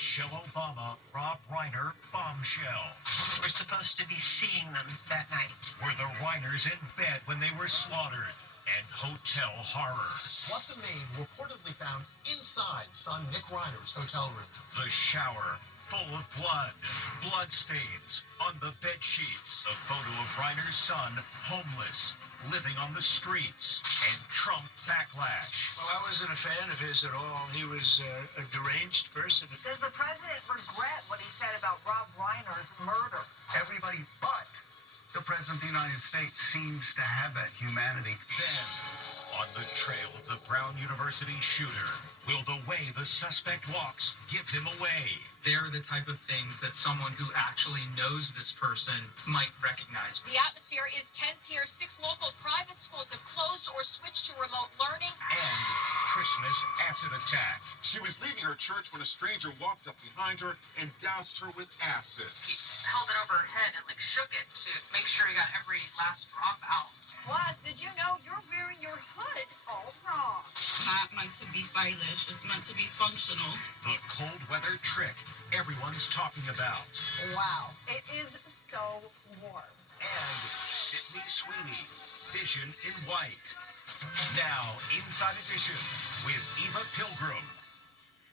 Michelle Obama, Rob Reiner bombshell. We're supposed to be seeing them that night. Were the Reiners in bed when they were slaughtered? And hotel horror. What the Maine reportedly found inside son Nick Reiner's hotel room. The shower full of blood, blood stains on the bed sheets. A photo of Reiner's son, homeless, living on the streets, and Trump backlash. Well, I wasn't a fan of his at all. He was a deranged person. Does the president regret what he said about Rob Reiner's murder? Everybody but the President of the United States seems to have that humanity. Then, on the trail of the Brown University shooter, will the way the suspect walks give him away? They're the type of things that someone who actually knows this person might recognize. The atmosphere is tense here. 6 local private schools have closed or switched to remote learning. And Christmas acid attack. She was leaving her church when a stranger walked up behind her and doused her with acid. He held it over her head and shook it to make sure he got every last drop out. Plus, did you know you're wearing your hood all wrong? Not meant to be stylish. It's meant to be functional. The cold weather trick everyone's talking about. Wow, it is so warm. And Sydney Sweeney, Vision in White. Now, Inside Edition with Eva Pilgrim.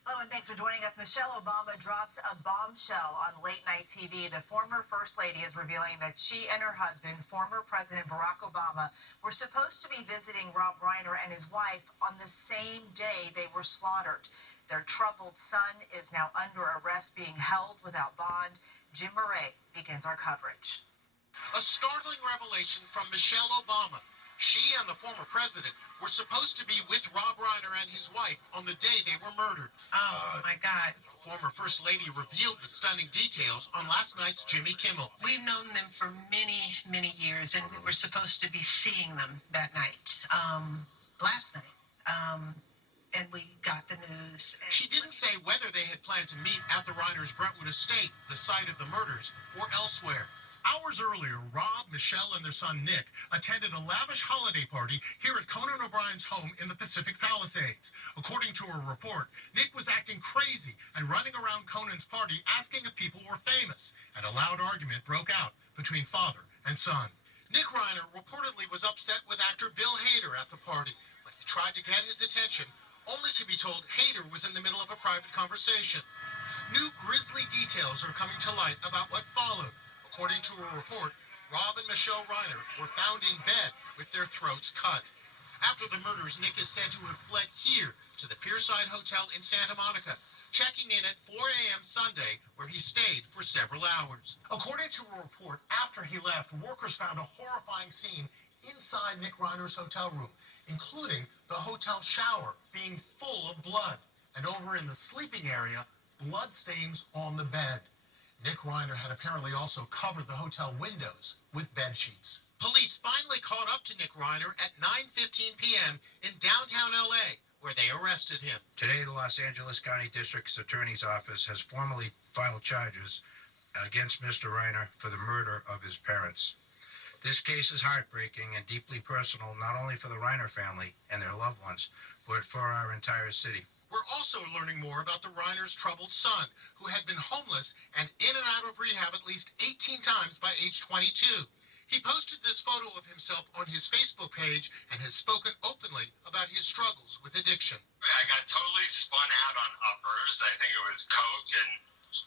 Hello and thanks for joining us. Michelle Obama drops a bombshell on late night TV. The former First Lady is revealing that she and her husband, former President Barack Obama, were supposed to be visiting Rob Reiner and his wife on the same day they were slaughtered. Their troubled son is now under arrest, being held without bond. Jim Murray begins our coverage. A startling revelation from Michelle Obama. She and the former president were supposed to be with Rob Reiner and his wife on the day they were murdered. Oh, my God. The former First Lady revealed the stunning details on last night's Jimmy Kimmel. We've known them for many, many years, and we were supposed to be seeing them that night, last night. And we got the news. She didn't say whether they had planned to meet at the Reiners' Brentwood estate, the site of the murders, or elsewhere. Hours earlier, Rob, Michelle, and their son Nick attended a lavish holiday party here at Conan O'Brien's home in the Pacific Palisades. According to a report, Nick was acting crazy and running around Conan's party asking if people were famous, and a loud argument broke out between father and son. Nick Reiner reportedly was upset with actor Bill Hader at the party when he tried to get his attention, only to be told Hader was in the middle of a private conversation. New grisly details are coming to light about what followed. According to a report, Rob and Michelle Reiner were found in bed with their throats cut. After the murders, Nick is said to have fled here to the Pierside Hotel in Santa Monica, checking in at 4 a.m. Sunday, where he stayed for several hours. According to a report, after he left, workers found a horrifying scene inside Nick Reiner's hotel room, including the hotel shower being full of blood, and over in the sleeping area, blood stains on the bed. Nick Reiner had apparently also covered the hotel windows with bed sheets. Police finally caught up to Nick Reiner at 9:15 p.m. in downtown L.A., where they arrested him. Today, the Los Angeles County District's Attorney's Office has formally filed charges against Mr. Reiner for the murder of his parents. This case is heartbreaking and deeply personal, not only for the Reiner family and their loved ones, but for our entire city. We're also learning more about the Reiner's troubled son, who had been homeless and in and out of rehab at least 18 times by age 22. He posted this photo of himself on his Facebook page and has spoken openly about his struggles with addiction. I got totally spun out on uppers. I think it was coke and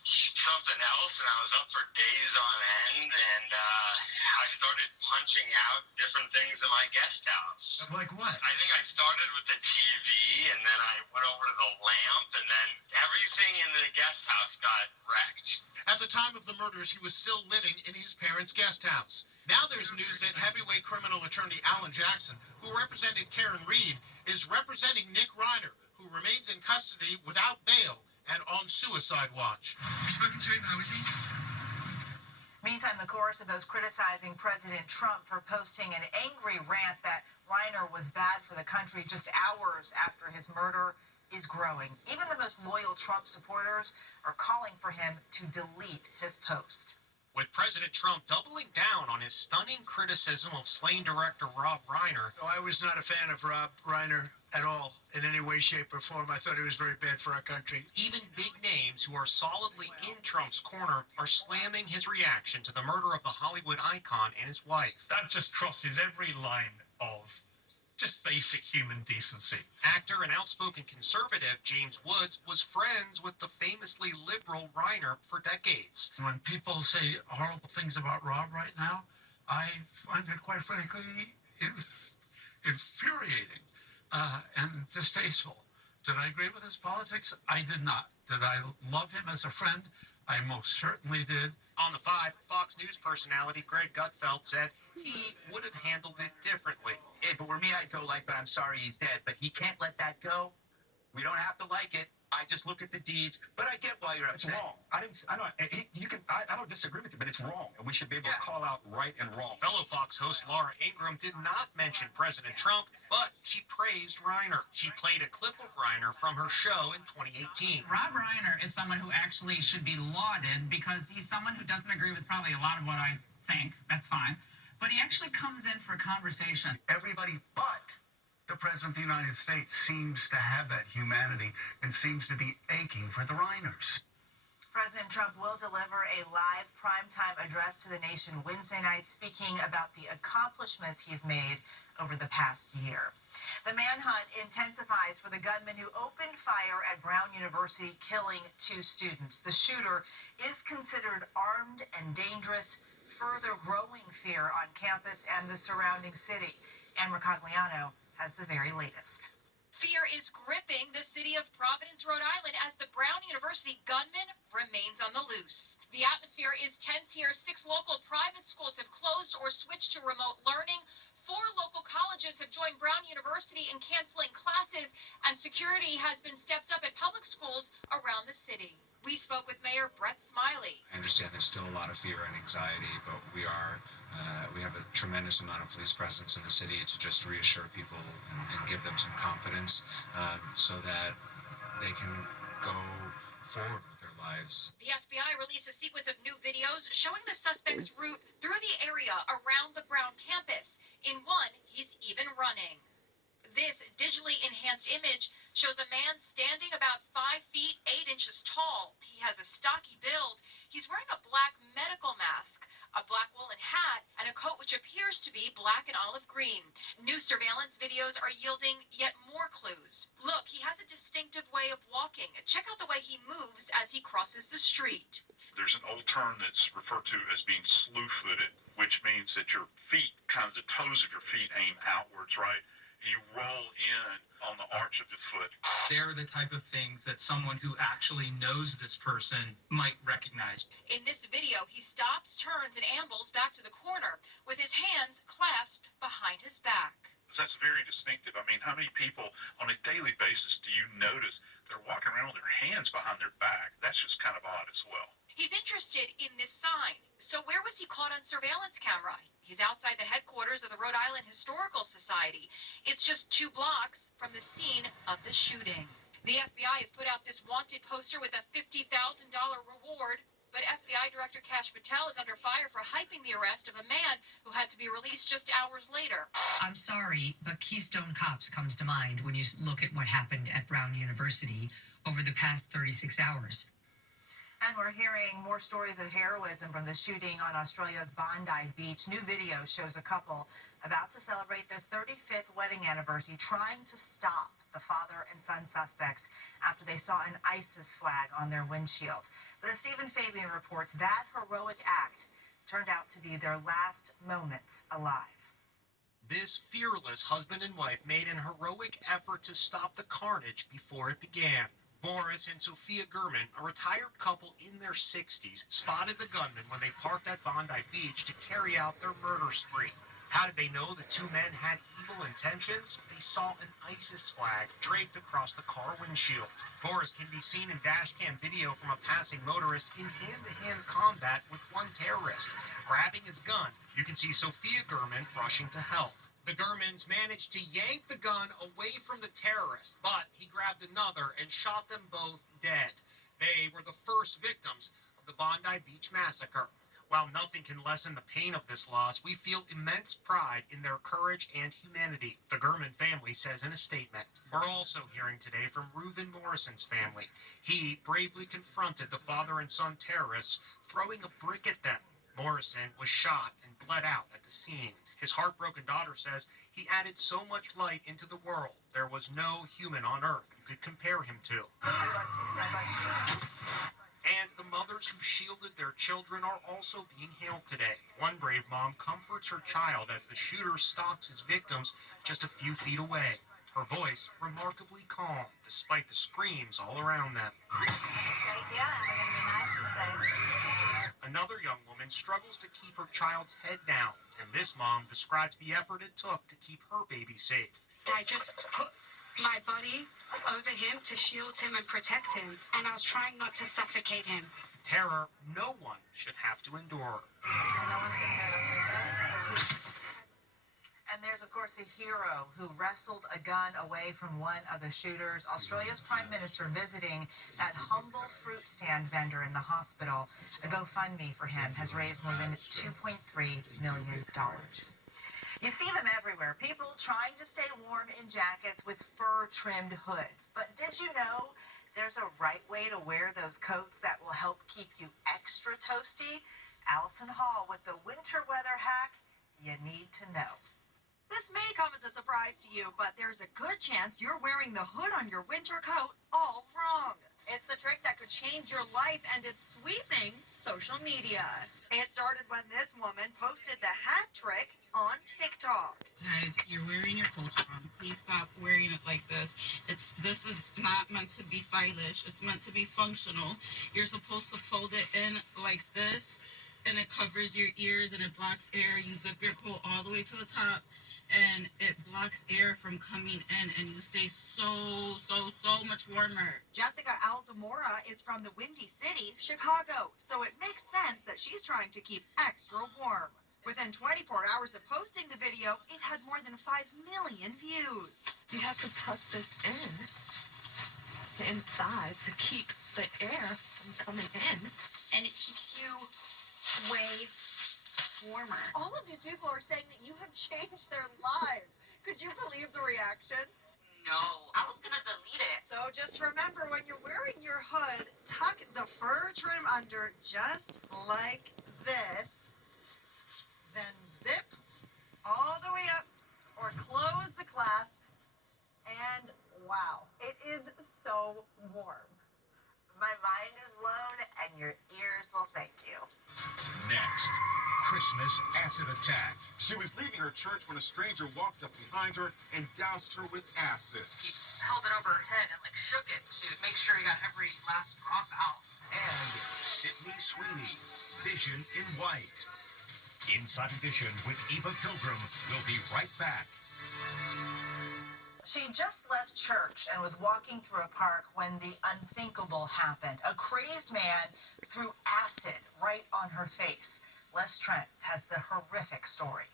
something else, and I was up for days on end, and I started punching out different things in my guest house. Like what? I think I started with the TV, and then I went over to the lamp, and then everything in the guest house got wrecked. At the time of the murders, he was still living in his parents' guest house. Now there's news that heavyweight criminal attorney Alan Jackson, who represented Karen Reed, is representing Nick Reiner, who remains in custody without bail and on suicide watch. You spoken to him? How is he? Meantime, the chorus of those criticizing President Trump for posting an angry rant that Reiner was bad for the country just hours after his murder is growing. Even the most loyal Trump supporters are calling for him to delete his post. With President Trump doubling down on his stunning criticism of slain director Rob Reiner. No, I was not a fan of Rob Reiner at all, in any way, shape, or form. I thought it was very bad for our country. Even big names who are solidly in Trump's corner are slamming his reaction to the murder of the Hollywood icon and his wife. That just crosses every line of just basic human decency. Actor and outspoken conservative James Woods was friends with the famously liberal Reiner for decades. When people say horrible things about Rob right now, I find it quite frankly infuriating and distasteful. Did I agree with his politics? I did not. Did I love him as a friend? I most certainly did. On the 5, Fox News personality Greg Gutfeld said he would have handled it differently. If it were me, I'd go like, but I'm sorry he's dead. But he can't let that go. We don't have to like it. I just look at the deeds, but I get why you're upset. It's wrong. I don't disagree with you, but it's wrong, and we should be able to call out right and wrong. Fellow Fox host Laura Ingraham did not mention President Trump, but she praised Reiner. She played a clip of Reiner from her show in 2018. Rob Reiner is someone who actually should be lauded because he's someone who doesn't agree with probably a lot of what I think. That's fine. But he actually comes in for a conversation. Everybody but the President of the United States seems to have that humanity and seems to be aching for the Reiners. President Trump will deliver a live primetime address to the nation Wednesday night, speaking about the accomplishments he's made over the past year. The manhunt intensifies for the gunman who opened fire at Brown University, killing 2 students. The shooter is considered armed and dangerous, further growing fear on campus and the surrounding city. Ann Mercogliano has the very latest. Fear is gripping the city of Providence, Rhode Island, as the Brown University gunman remains on the loose. The atmosphere is tense here. 6 local private schools have closed or switched to remote learning. 4 local colleges have joined Brown University in canceling classes, and security has been stepped up at public schools around the city. We spoke with Mayor Brett Smiley. I understand there's still a lot of fear and anxiety, but we have a tremendous amount of police presence in the city to just reassure people and give them some confidence so that they can go forward with their lives. The FBI released a sequence of new videos showing the suspect's route through the area around the Brown campus. In one, he's even running. This digitally enhanced image shows a man standing about 5 feet 8 inches tall. He has a stocky build. He's wearing a black medical mask, a black woolen hat, and a coat which appears to be black and olive green. New surveillance videos are yielding yet more clues. Look, he has a distinctive way of walking. Check out the way he moves as he crosses the street. There's an old term that's referred to as being slew-footed, which means that your feet, kind of the toes of your feet, aim outwards, right? You roll in on the arch of the foot. They're the type of things that someone who actually knows this person might recognize. In this video, he stops, turns, and ambles back to the corner with his hands clasped behind his back. That's very distinctive. I mean, how many people on a daily basis do you notice they're walking around with their hands behind their back? That's just kind of odd as well. He's interested in this sign. So where was he caught on surveillance camera? He's outside the headquarters of the Rhode Island Historical Society. It's just 2 blocks from the scene of the shooting. The FBI has put out this wanted poster with a $50,000 reward, but FBI Director Kash Patel is under fire for hyping the arrest of a man who had to be released just hours later. I'm sorry, but Keystone Cops comes to mind when you look at what happened at Brown University over the past 36 hours. And we're hearing more stories of heroism from the shooting on Australia's Bondi Beach. New video shows a couple about to celebrate their 35th wedding anniversary trying to stop the father and son suspects after they saw an ISIS flag on their windshield. But as Stephen Fabian reports, that heroic act turned out to be their last moments alive. This fearless husband and wife made an heroic effort to stop the carnage before it began. Boris and Sophia Gurman, a retired couple in their 60s, spotted the gunman when they parked at Bondi Beach to carry out their murder spree. How did they know the 2 men had evil intentions? They saw an ISIS flag draped across the car windshield. Boris can be seen in dashcam video from a passing motorist in hand-to-hand combat with one terrorist. Grabbing his gun, you can see Sophia Gurman rushing to help. The Gurmans managed to yank the gun away from the terrorist, but he grabbed another and shot them both dead. They were the first victims of the Bondi Beach massacre. While nothing can lessen the pain of this loss, we feel immense pride in their courage and humanity, the Gurman family says in a statement. We're also hearing today from Reuven Morrison's family. He bravely confronted the father and son terrorists, throwing a brick at them. Morrison was shot and bled out at the scene. His heartbroken daughter says he added so much light into the world, there was no human on earth you could compare him to. And the mothers who shielded their children are also being hailed today. One brave mom comforts her child as the shooter stalks his victims just a few feet away. Her voice remarkably calm, despite the screams all around them. Another young woman struggles to keep her child's head down, and this mom describes the effort it took to keep her baby safe. I just put my body over him to shield him and protect him, and I was trying not to suffocate him. Terror no one should have to endure. And there's, of course, the hero who wrestled a gun away from one of the shooters. Australia's Prime Minister visiting that humble fruit stand vendor in the hospital. A GoFundMe for him has raised more than $2.3 million. You see them everywhere. People trying to stay warm in jackets with fur-trimmed hoods. But did you know there's a right way to wear those coats that will help keep you extra toasty? Allison Hall with the winter weather hack you need to know. This may come as a surprise to you, but there's a good chance you're wearing the hood on your winter coat all wrong. It's the trick that could change your life, and it's sweeping social media. It started when this woman posted the hat trick on TikTok. Guys, you're wearing your coat wrong. Please stop wearing it like this. This is not meant to be stylish. It's meant to be functional. You're supposed to fold it in like this, and it covers your ears and it blocks air. You zip your coat all the way to the top, and it blocks air from coming in, and you stay so much warmer. Jessica Alzamora is from the Windy City, Chicago, so it makes sense that she's trying to keep extra warm. Within 24 hours of posting the video, it had more than 5 million views. You have to tuck this inside to keep the air from coming in. And it keeps you way warmer. All of these people are saying that you have changed their lives. Could you believe the reaction? No, I was gonna delete it. So just remember, when you're wearing your hood, tuck the fur trim under just like this. Then zip all the way up or close the clasp. And wow, it is so warm. My mind is blown, and your ears will thank you. Next, Christmas acid attack. She was leaving her church when a stranger walked up behind her and doused her with acid. He held it over her head and shook it to make sure he got every last drop out. And Sydney Sweeney, Vision in White. Inside Edition with Eva Pilgrim will be right back. She just left church and was walking through a park when the unthinkable happened. A crazed man threw acid right on her face. Les Trent has the horrific story.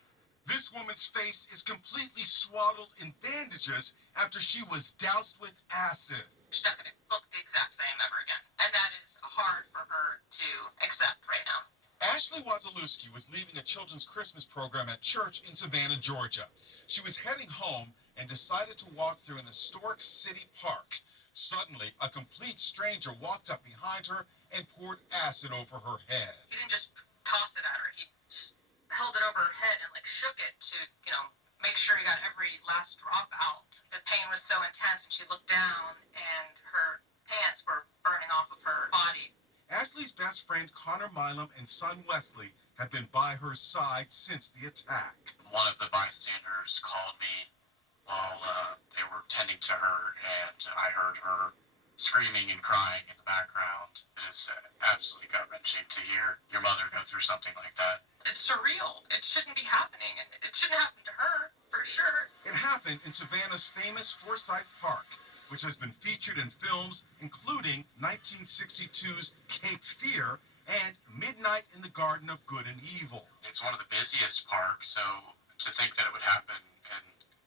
This woman's face is completely swaddled in bandages after she was doused with acid. She's not going to look the exact same ever again. And that is hard for her to accept right now. Ashley Wazalewski was leaving a children's Christmas program at church in Savannah, Georgia. She was heading home and decided to walk through an historic city park. Suddenly, a complete stranger walked up behind her and poured acid over her head. He didn't just toss it at her. He held it over her head and shook it to, make sure he got every last drop out. The pain was so intense, and she looked down and her pants were burning off of her body. Ashley's best friend Connor Milam and son Wesley have been by her side since the attack. One of the bystanders called me while they were tending to her, and I heard her screaming and crying in the background. It is absolutely gut-wrenching to hear your mother go through something like that. It's surreal. It shouldn't be happening, and it shouldn't happen to her, for sure. It happened in Savannah's famous Forsyth Park, which has been featured in films including 1962's Cape Fear and Midnight in the Garden of Good and Evil. It's one of the busiest parks, so to think that it would happen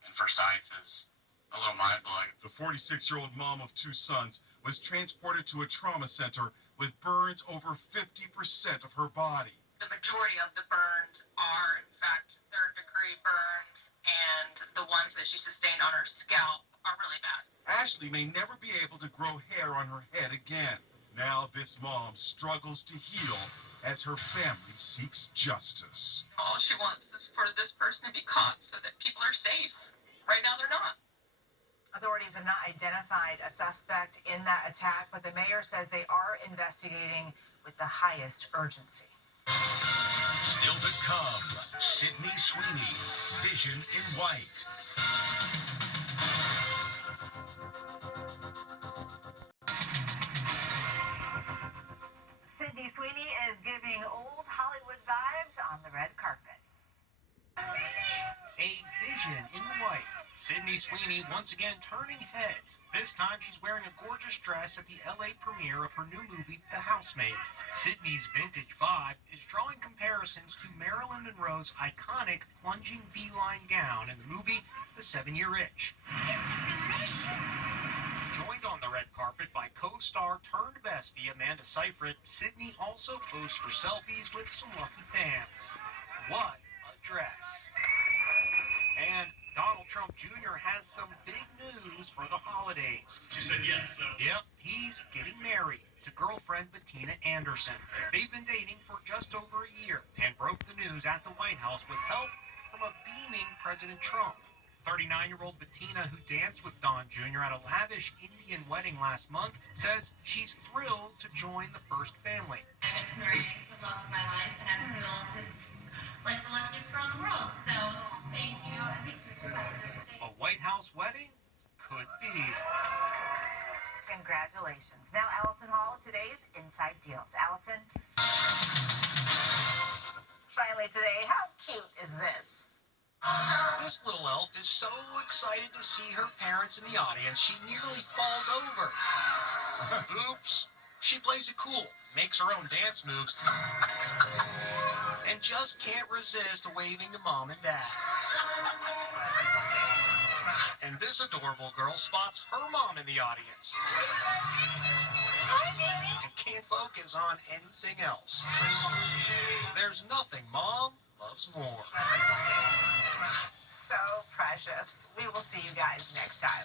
in Forsyth is a little mind-blowing. The 46-year-old mom of 2 sons was transported to a trauma center with burns over 50% of her body. the majority of the burns are, in fact, third-degree burns, and the ones that she sustained on her scalp are really bad. Ashley may never be able to grow hair on her head again. Now this mom struggles to heal as her family seeks justice. All she wants is for this person to be caught so that people are safe. Right now, they're not. Authorities have not identified a suspect in that attack, but the mayor says they are investigating with the highest urgency. Still to come, Sydney Sweeney, Vision in White. Sydney Sweeney is giving old Hollywood vibes on the red carpet. A vision in white. Sydney Sweeney once again turning heads. This time she's wearing a gorgeous dress at the LA premiere of her new movie, The Housemaid. Sydney's vintage vibe is drawing comparisons to Marilyn Monroe's iconic plunging V-line gown in the movie The 7-Year Itch. Isn't it delicious? Joined on the red carpet by co-star turned bestie Amanda Seyfried, Sydney also posed for selfies with some lucky fans. What a dress. And Donald Trump Jr. has some big news for the holidays. She said yes, so. Yep, he's getting married to girlfriend Bettina Anderson. They've been dating for just over a year and broke the news at the White House with help from a beaming President Trump. 39-year-old Bettina, who danced with Don Jr. at a lavish Indian wedding last month, says she's thrilled to join the first family. I get to marry the love of my life, and I feel just like the luckiest girl in the world. So thank you. I think you're A White House wedding? Could be. Congratulations. Now, Allison Hall, today's Inside Deals. Allison? Finally today, how cute is this? This little elf is so excited to see her parents in the audience, she nearly falls over. Oops. She plays it cool, makes her own dance moves, and just can't resist waving to mom and dad. And this adorable girl spots her mom in the audience and can't focus on anything else. There's nothing Mom loves more. So precious. We will see you guys next time.